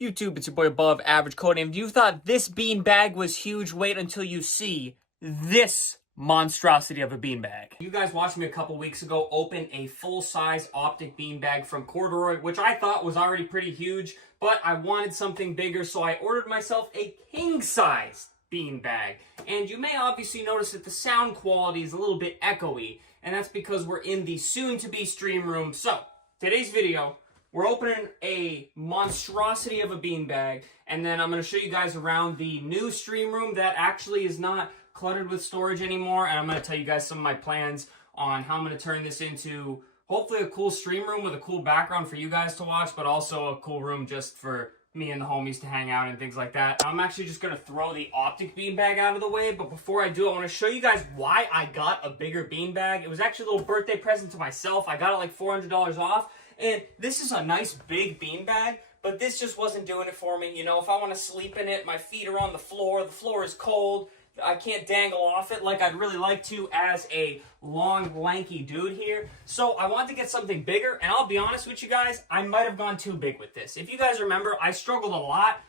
YouTube, it's your boy Above Average Cody. And if you thought this beanbag was huge, wait until you see this monstrosity of a beanbag. You guys watched me a couple weeks ago open a full-size optic beanbag from Cordaroy, which I thought was already pretty huge, but I wanted something bigger, so I ordered myself a king-size beanbag. And you may obviously notice that the sound quality is a little bit echoey, and that's because we're in the soon-to-be stream room. So, today's video, we're opening a monstrosity of a beanbag, and then I'm going to show you guys around the new stream room that actually is not cluttered with storage anymore, and I'm going to tell you guys some of my plans on how I'm going to turn this into hopefully a cool stream room with a cool background for you guys to watch, but also a cool room just for me and the homies to hang out and things like that. I'm actually just going to throw the optic beanbag out of the way, but before I do, I want to show you guys why I got a bigger beanbag. It was actually a little birthday present to myself. I got it like $400 off. And this is a nice big beanbag, but this just wasn't doing it for me. You know, if I want to sleep in it, my feet are on the floor is cold, I can't dangle off it like I'd really like to as a long, lanky dude here. So I wanted to get something bigger, and I'll be honest with you guys, I might have gone too big with this. If you guys remember, I struggled a lot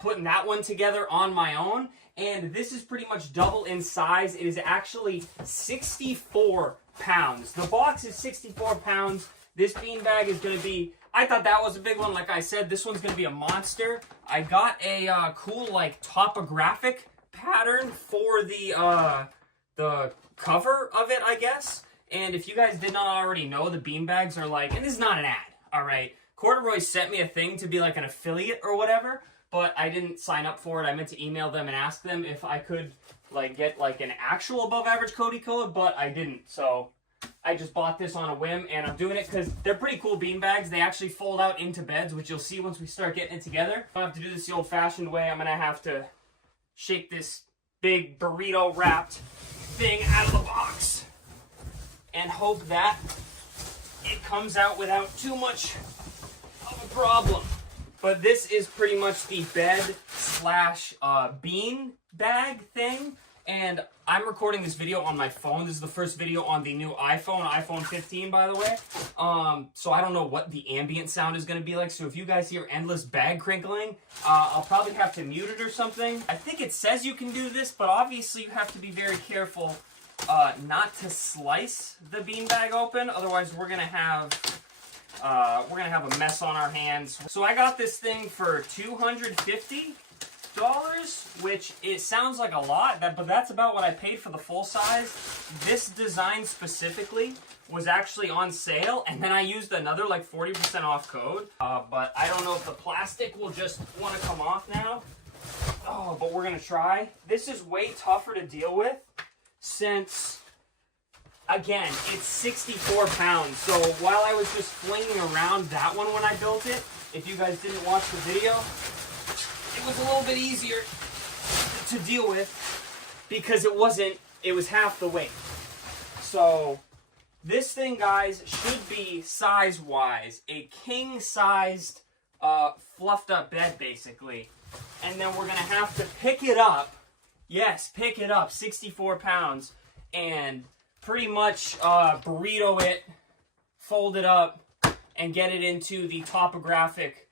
putting that one together on my own, and this is pretty much double in size. It is actually 64 pounds. The box is 64 pounds. This beanbag is going to be, I thought that was a big one. Like I said, this one's going to be a monster. I got a cool, like, topographic pattern for the cover of it, I guess. And if you guys did not already know, the beanbags are like, and this is not an ad, all right? Cordaroy sent me a thing to be like an affiliate or whatever, but I didn't sign up for it. I meant to email them and ask them if I could, like, get, like, an actual Above Average Cody code, but I didn't, so I just bought this on a whim, and I'm doing it because they're pretty cool beanbags. They actually fold out into beds, which you'll see once we start getting it together. I don't have to do this the old-fashioned way. I'm going to have to shake this big burrito-wrapped thing out of the box and hope that it comes out without too much of a problem. But this is pretty much the bed slash bean bag thing. And I'm recording this video on my phone. This is the first video on the new iPhone 15, by the way. So I don't know what the ambient sound is going to be like. So if you guys hear endless bag crinkling, I'll probably have to mute it or something. I think it says you can do this, but obviously you have to be very careful not to slice the beanbag open. Otherwise, we're gonna have a mess on our hands. So I got this thing for $250. Which it sounds like a lot, but that's about what I paid for the full size. This design specifically was actually on sale, and then I used another like 40% off code. But I don't know if the plastic will just want to come off now. Oh, but we're gonna try. This is way tougher to deal with since, again, it's 64 pounds. So while I was just flinging around that one when I built it, if you guys didn't watch the video, it was a little bit easier to deal with because it was half the weight. So this thing, guys, should be size-wise a king-sized fluffed up bed, basically. And then we're going to have to pick it up. Yes, pick it up, 64 pounds, and pretty much burrito it, fold it up, and get it into the topographic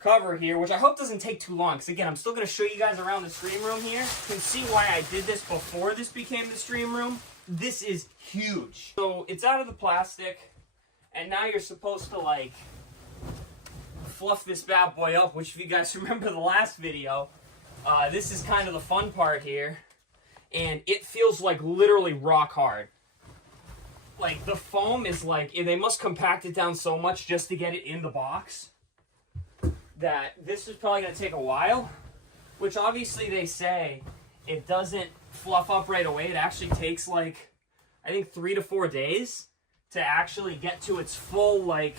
cover here, which I hope doesn't take too long, because again, I'm still going to show you guys around the stream room here. You can see why I did this before this became the stream room. This is huge. So it's out of the plastic, and now you're supposed to, like, fluff this bad boy up, which if you guys remember the last video, this is kind of the fun part here, and it feels like literally rock hard. Like, the foam is like, they must compact it down so much just to get it in the box that this is probably going to take a while, which obviously they say it doesn't fluff up right away. It actually takes, like, I think 3 to 4 days to actually get to its full, like,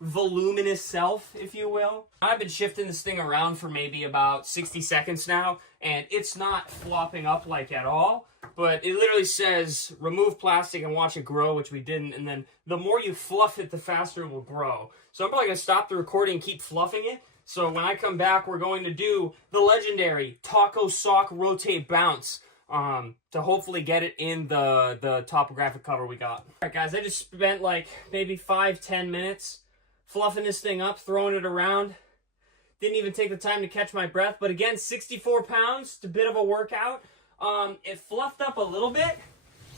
voluminous self, if you will. I've been shifting this thing around for maybe about 60 seconds now, and it's not flopping up, like, at all. But it literally says, remove plastic and watch it grow, which we didn't. And then the more you fluff it, the faster it will grow. So I'm probably going to stop the recording and keep fluffing it. So when I come back, we're going to do the legendary Taco Sock Rotate Bounce to hopefully get it in the topographic cover we got. All right, guys, I just spent like maybe 5-10 minutes fluffing this thing up, throwing it around. Didn't even take the time to catch my breath. But again, 64 pounds, it's a bit of a workout. It fluffed up a little bit.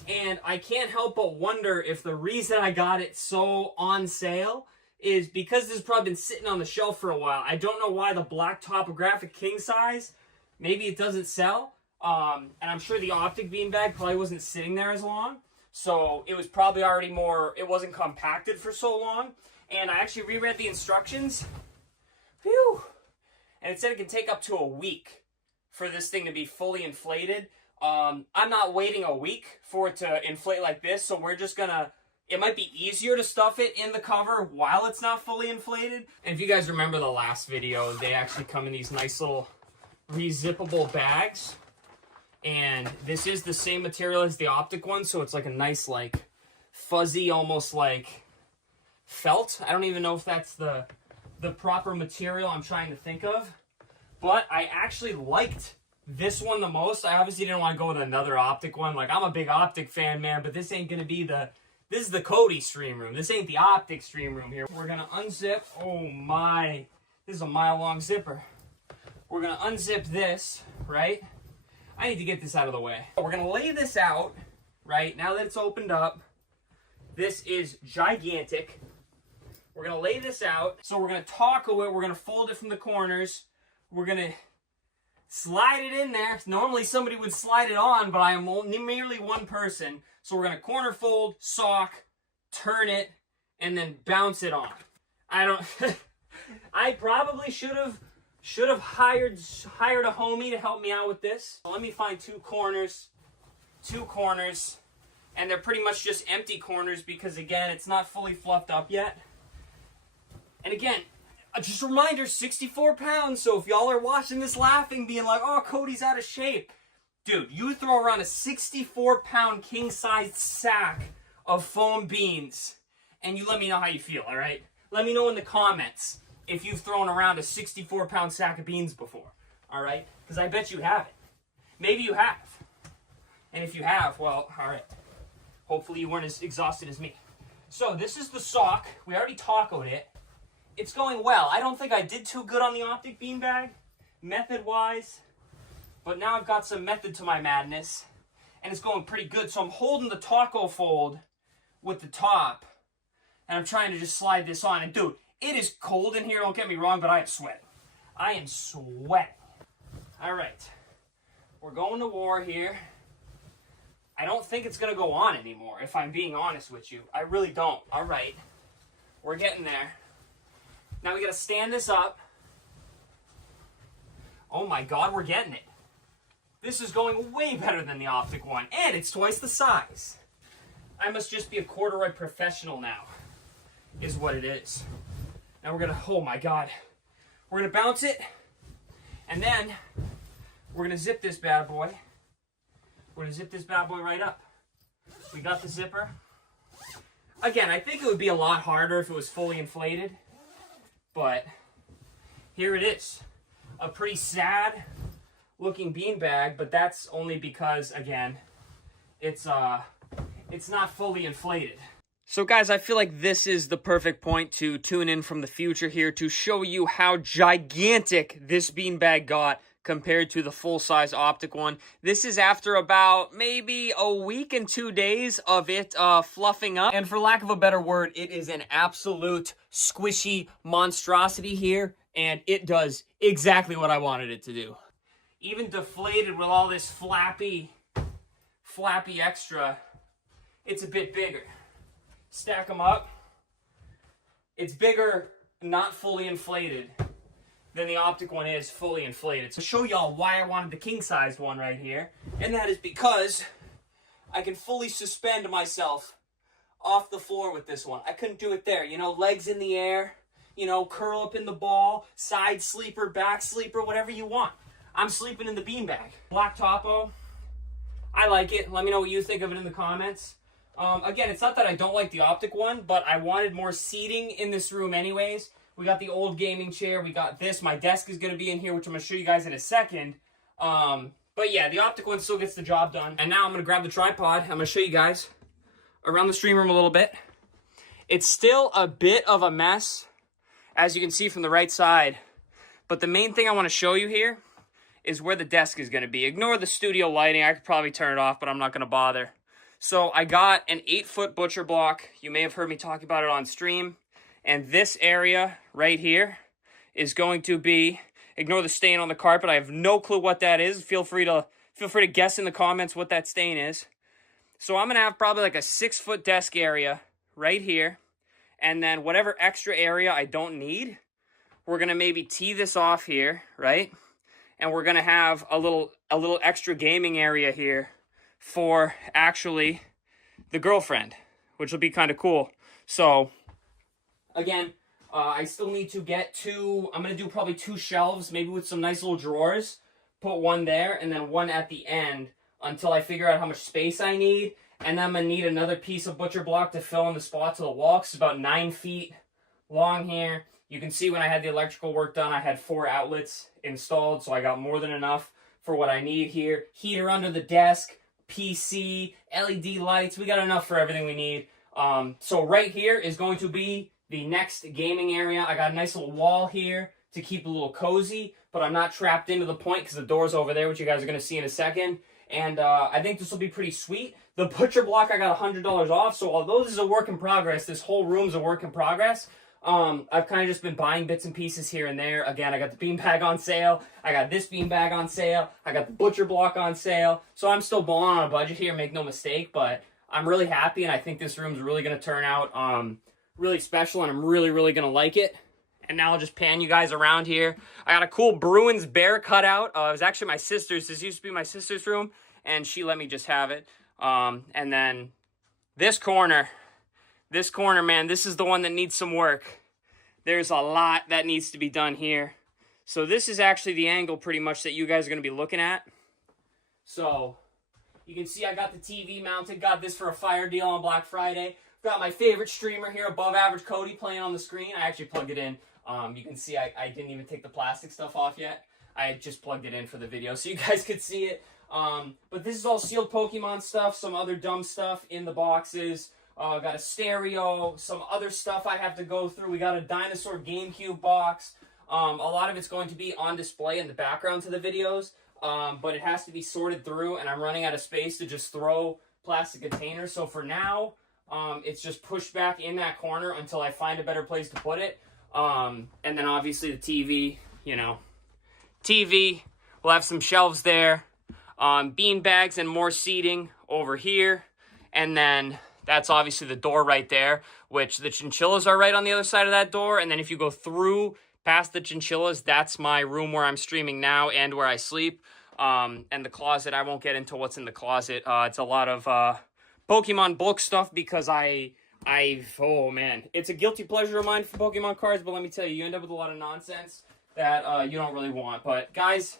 And I can't help but wonder if the reason I got it so on sale is because this has probably been sitting on the shelf for a while. I don't know why the black topographic king size, maybe it doesn't sell. And I'm sure the optic beanbag probably wasn't sitting there as long. So it was probably already more, it wasn't compacted for so long. And I actually reread the instructions. Phew. And it said it can take up to a week for this thing to be fully inflated. I'm not waiting a week for it to inflate like this, so we're just gonna, it might be easier to stuff it in the cover while it's not fully inflated. And if you guys remember the last video, they actually come in these nice little re-zippable bags. And this is the same material as the optic one, so it's like a nice, like, fuzzy, almost like felt. I don't even know if that's the proper material I'm trying to think of. But I actually liked this one the most. I obviously didn't want to go with another optic one. Like, I'm a big optic fan, man, but this ain't gonna be the, this is the Cody stream room. This ain't the optic stream room here. We're gonna unzip, oh my, this is a mile-long zipper. We're gonna unzip this, right? I need to get this out of the way. We're gonna lay this out, right? Now that it's opened up, this is gigantic. We're gonna lay this out. So we're gonna taco it, we're gonna fold it from the corners. We're gonna slide it in there. Normally somebody would slide it on, but I am merely one person. So we're gonna corner fold, sock, turn it, and then bounce it on. I don't, I probably should have hired a homie to help me out with this. So let me find two corners, and they're pretty much just empty corners because again, it's not fully fluffed up yet. And again, just a reminder, 64 pounds, so if y'all are watching this laughing, being like, oh, Cody's out of shape. Dude, you throw around a 64-pound king-sized sack of foam beans, and you let me know how you feel, all right? Let me know in the comments if you've thrown around a 64-pound sack of beans before, all right? Because I bet you haven't. Maybe you have. And if you have, well, all right. Hopefully you weren't as exhausted as me. So this is the sock. We already tacoed it. It's going well. I don't think I did too good on the optic beanbag, method-wise. But now I've got some method to my madness. And it's going pretty good. So I'm holding the taco fold with the top. And I'm trying to just slide this on. And dude, it is cold in here. Don't get me wrong, but I am sweating. I am sweating. All right. We're going to war here. I don't think it's going to go on anymore, if I'm being honest with you. I really don't. All right. We're getting there. Now we got to stand this up. Oh my God, we're getting it. This is going way better than the optic one, and it's twice the size. I must just be a corduroy professional now, is what it is. Now we're gonna, oh my God. We're gonna bounce it, and then we're gonna zip this bad boy. We're gonna zip this bad boy right up. We got the zipper. Again, I think it would be a lot harder if it was fully inflated, but here it is. A pretty sad looking beanbag, but that's only because, again, it's not fully inflated. So guys, I feel like this is the perfect point to tune in from the future here to show you how gigantic this beanbag got compared to the full-size optic one. This is after about maybe a week and 2 days of it fluffing up. And for lack of a better word, it is an absolute squishy monstrosity here, and it does exactly what I wanted it to do. Even deflated with all this flappy extra, it's a bit bigger. Stack them up. It's bigger, not fully inflated, than the optic one is fully inflated. So show y'all why I wanted the king-sized one right here, and that is because I can fully suspend myself off the floor with this one. I couldn't do it there, you know, legs in the air, you know, curl up in the ball, side sleeper, back sleeper, whatever you want. I'm sleeping in the beanbag. Black topo, I like it. Let me know what you think of it in the comments. Again, it's not that I don't like the optic one, but I wanted more seating in this room anyways. We got the old gaming chair. We got this. My desk is going to be in here, which I'm going to show you guys in a second. But yeah, the optic one still gets the job done. And now I'm going to grab the tripod. I'm going to show you guys around the stream room a little bit. It's still a bit of a mess. As you can see from the right side, But the main thing I want to show you here is where the desk is going to be. Ignore the studio lighting. I could probably turn it off, but I'm not going to bother. So I got an 8-foot butcher block. You may have heard me talk about it on stream. And this area right here is going to be, ignore the stain on the carpet. I have no clue what that is. Feel free to guess in the comments what that stain is. So I'm going to have probably like a 6-foot desk area right here. And then whatever extra area I don't need, we're going to maybe tee this off here, right? And we're going to have a little extra gaming area here for actually the girlfriend, which will be kind of cool. So again, I still need to get I'm going to do probably 2 shelves, maybe with some nice little drawers. Put one there and then one at the end until I figure out how much space I need. And then I'm going to need another piece of butcher block to fill in the spots of the wall. It's about 9 feet long here. You can see when I had the electrical work done, I had 4 outlets installed, so I got more than enough for what I need here. Heater under the desk, PC, LED lights. We got enough for everything we need. So right here is going to be the next gaming area. I got a nice little wall here to keep a little cozy, but I'm not trapped into the point because the door's over there, which you guys are going to see in a second. And I think this will be pretty sweet. The butcher block I got $100 off, so although this is a work in progress, this whole room's a work in progress. I've kind of just been buying bits and pieces here and there. Again, I got the beanbag on sale. I got this beanbag on sale. I got the butcher block on sale. So I'm still balling on a budget here, make no mistake, but I'm really happy, and I think this room's really going to turn out really special, and I'm really, really going to like it. And now I'll just pan you guys around here. I got a cool Bruins bear cutout. It was actually my sister's. This used to be my sister's room, and she let me just have it. And then this corner, man, this is the one that needs some work. There's a lot that needs to be done here. So this is actually the angle pretty much that you guys are going to be looking at. So you can see I got the TV mounted, got this for a fire deal on Black Friday. Got my favorite streamer here, Above Average Cody, playing on the screen. I actually plugged it in. You can see I didn't even take the plastic stuff off yet. I just plugged it in for the video so you guys could see it. But this is all sealed Pokemon stuff, some other dumb stuff in the boxes. Got a stereo, some other stuff I have to go through. We got a dinosaur GameCube box. A lot of it's going to be on display in the background to the videos, but it has to be sorted through, and I'm running out of space to just throw plastic containers. So for now, it's just pushed back in that corner until I find a better place to put it. And then obviously the TV, TV, we'll have some shelves there. Bean bags and more seating over here. And then that's obviously the door right there, which the chinchillas are right on the other side of that door. And then if you go through past the chinchillas, that's my room where I'm streaming now and where I sleep. And the closet, I won't get into what's in the closet. It's a lot of Pokemon book stuff because oh man, it's a guilty pleasure of mine for Pokemon cards, but let me tell you, you end up with a lot of nonsense that you don't really want. But guys,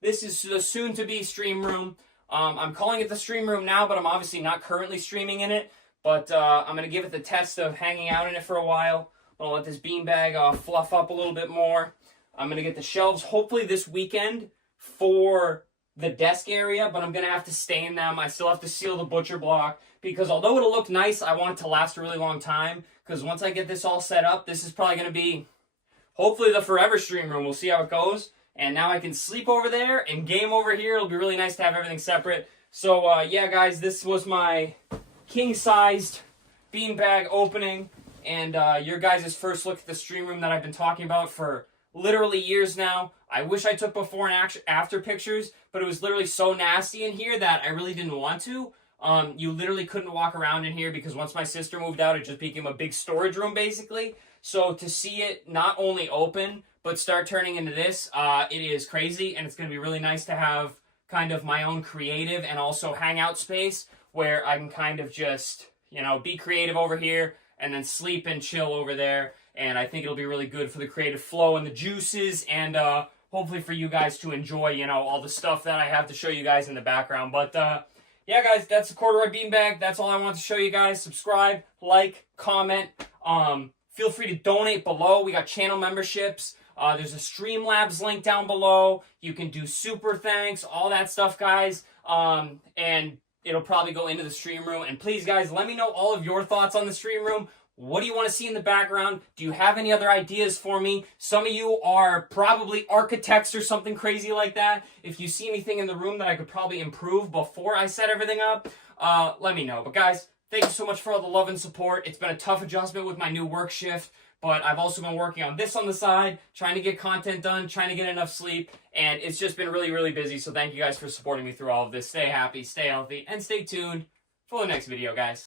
this is the soon-to-be stream room. I'm calling it the stream room now, but I'm obviously not currently streaming in it. But I'm going to give it the test of hanging out in it for a while. I'm going to let this beanbag fluff up a little bit more. I'm going to get the shelves hopefully this weekend for the desk area, but I'm going to have to stain them. I still have to seal the butcher block because although it'll look nice, I want it to last a really long time because once I get this all set up, this is probably going to be hopefully the forever stream room. We'll see how it goes. And now I can sleep over there and game over here. It'll be really nice to have everything separate. So, yeah, guys, this was my king-sized beanbag opening. And your guys' first look at the stream room that I've been talking about for literally years now. I wish I took before and after pictures, but it was literally so nasty in here that I really didn't want to. You literally couldn't walk around in here because once my sister moved out, it just became a big storage room, basically. So to see it not only open, but start turning into this, it is crazy, and it's going to be really nice to have kind of my own creative and also hangout space where I can kind of just, be creative over here and then sleep and chill over there, and I think it'll be really good for the creative flow and the juices, and hopefully for you guys to enjoy, all the stuff that I have to show you guys in the background. But, yeah, guys, that's the Cordaroy beanbag. That's all I want to show you guys. Subscribe, like, comment. Feel free to donate below. We got channel memberships. There's a Streamlabs link down below. You can do super thanks, all that stuff, guys. And it'll probably go into the stream room. And please, guys, let me know all of your thoughts on the stream room. What do you want to see in the background? Do you have any other ideas for me? Some of you are probably architects or something crazy like that. If you see anything in the room that I could probably improve before I set everything up, let me know. But guys, thank you so much for all the love and support. It's been a tough adjustment with my new work shift, but I've also been working on this on the side, trying to get content done, trying to get enough sleep, and it's just been really, really busy. So thank you guys for supporting me through all of this. Stay happy, stay healthy, and stay tuned for the next video, guys.